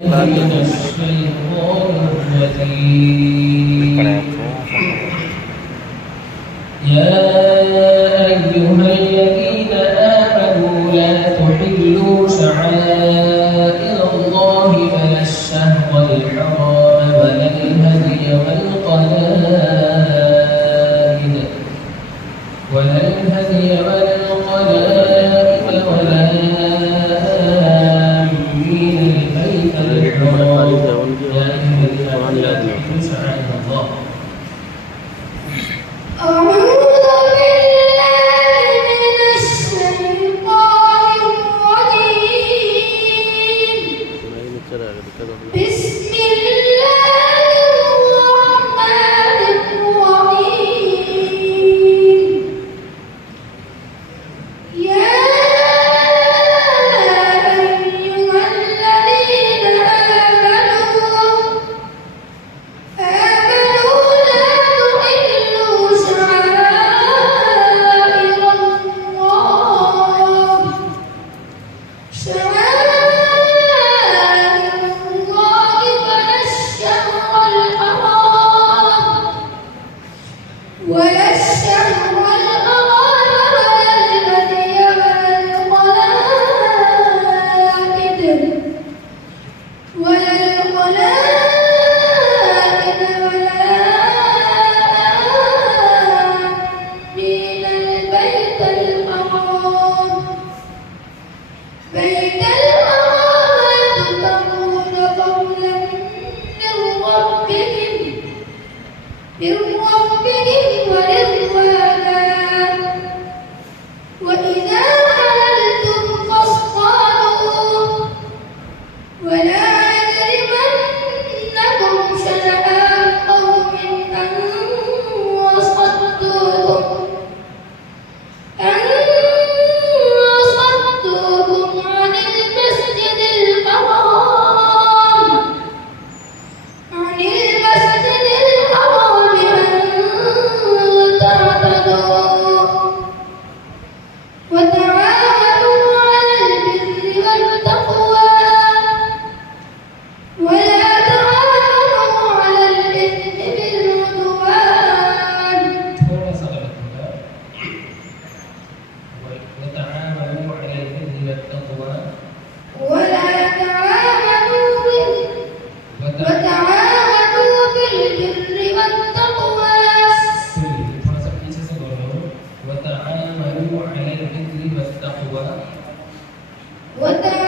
من الشيطان الرجيم يا أيها الذين آمنوا لا تحلوا شعائر الله ولا الشهر الحرام ولا الهدي ولا القلائد ولا آمين البيت الحرام يا أيها الذين آمنوا لا تحلوا شعائر الله. فلا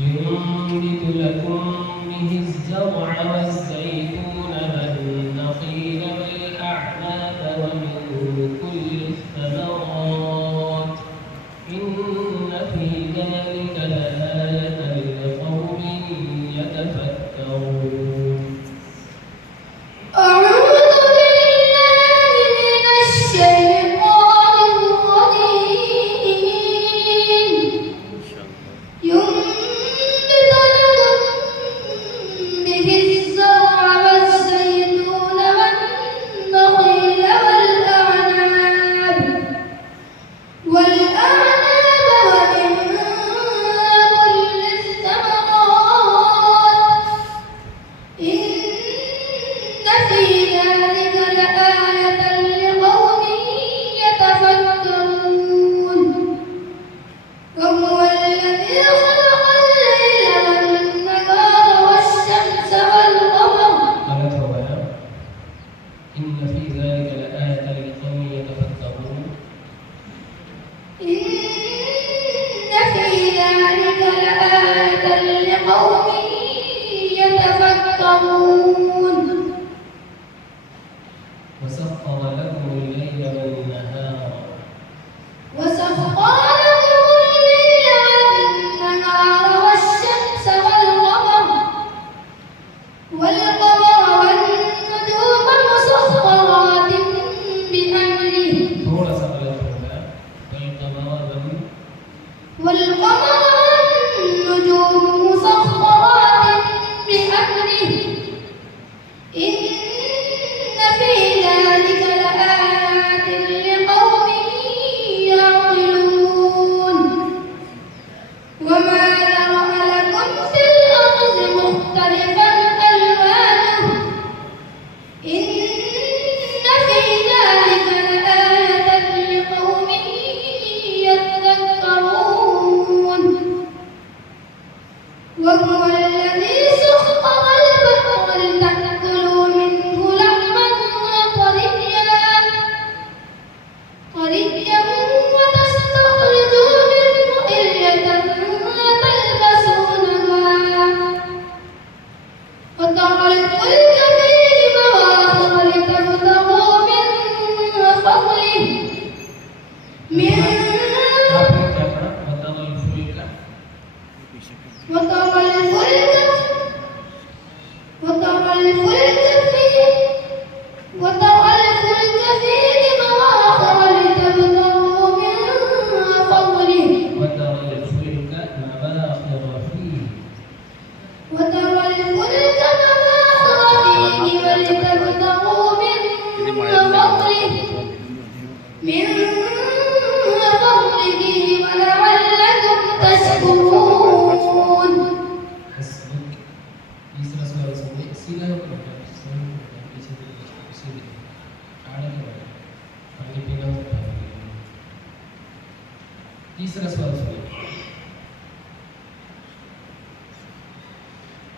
ينبت لكم به الزرع والزيتون والنخيل والأعناب ومن كل الثمرات إن في ذلك لآية لقوم يتفكرون. أعوذ بالله من الشيطان الرجيم. ينبت لكم به الزرع والزيتون والنخيل والأعناب ومن كل الثمرات إن في ذلك لآية لقوم يتفكرون. وهو الذي خلق الليل والنهار والشمس والقمر. إن في ذلك لآية لقوم يتفكرون. إن في ذلك لآية لقوم يتفكرون. وسخر لكم الليل والنهار وسخر لكم الليل والنهار والشمس والقمر والنجوم مسخرات بأمره. والقمر والنجوم مسخرات بأمره إن في ذلك لآيات لقوم يعقلون. وما ذرأ لكم في الأرض مختلفا ألوانه إن في ذلك لآية لقوم يذكرون. وهو الذي سخر البحر لتأكلوا منه لحما طريا وتستخرجوا منه حلية تلبسونها وترى الفلك فيه مواخر لتبتغوا من فضله وترى الفلك فيه مواخر لتبتغوا من فضله ولتبتغوا من فضله ولعلكم تشكرون.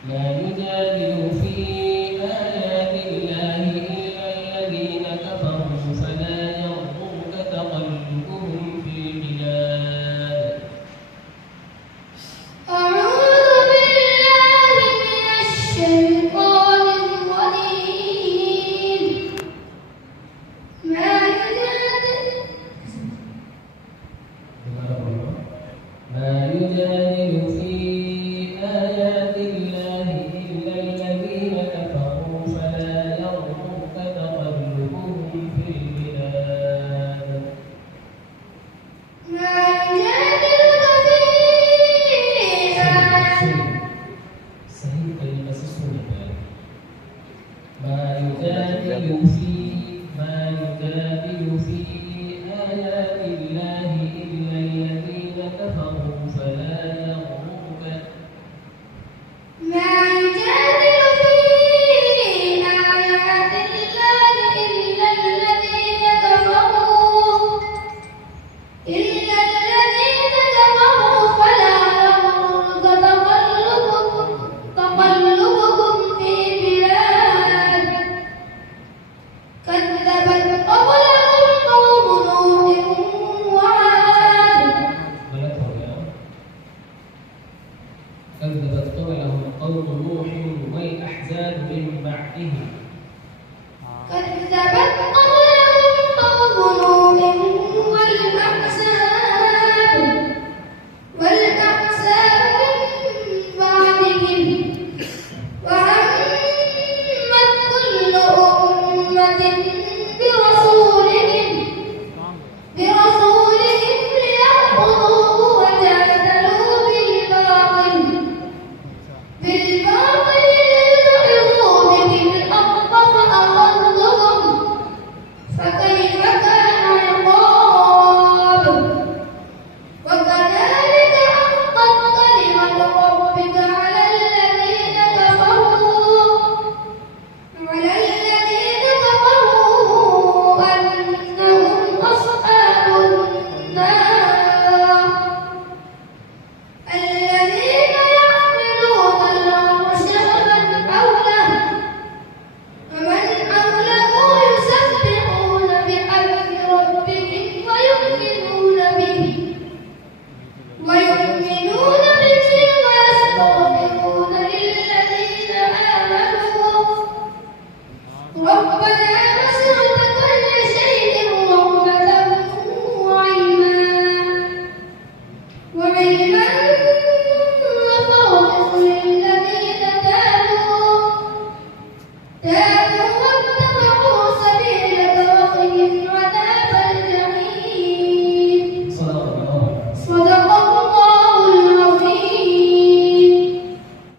ما يجادل في آيات الله إلا الذين كفروا فلا يغرك تقلبهم في البلاد. أعوذ بالله من الشيطان الرجيم. ما يجادل في آيات الله إلا الذين كفروا فلا يغرك تقلبهم في البلاد. ما يجادل في آيات صحيح كلمة سنة. ما يجادل في آيات الله إلا الذين كفروا فلا يغرك. ما يجادل في آيات الله إلا الذين كفروا فلا يغرك تقلبهم في البلاد. كذبت قبلهم قوم نوح والأحزاب من بعدهم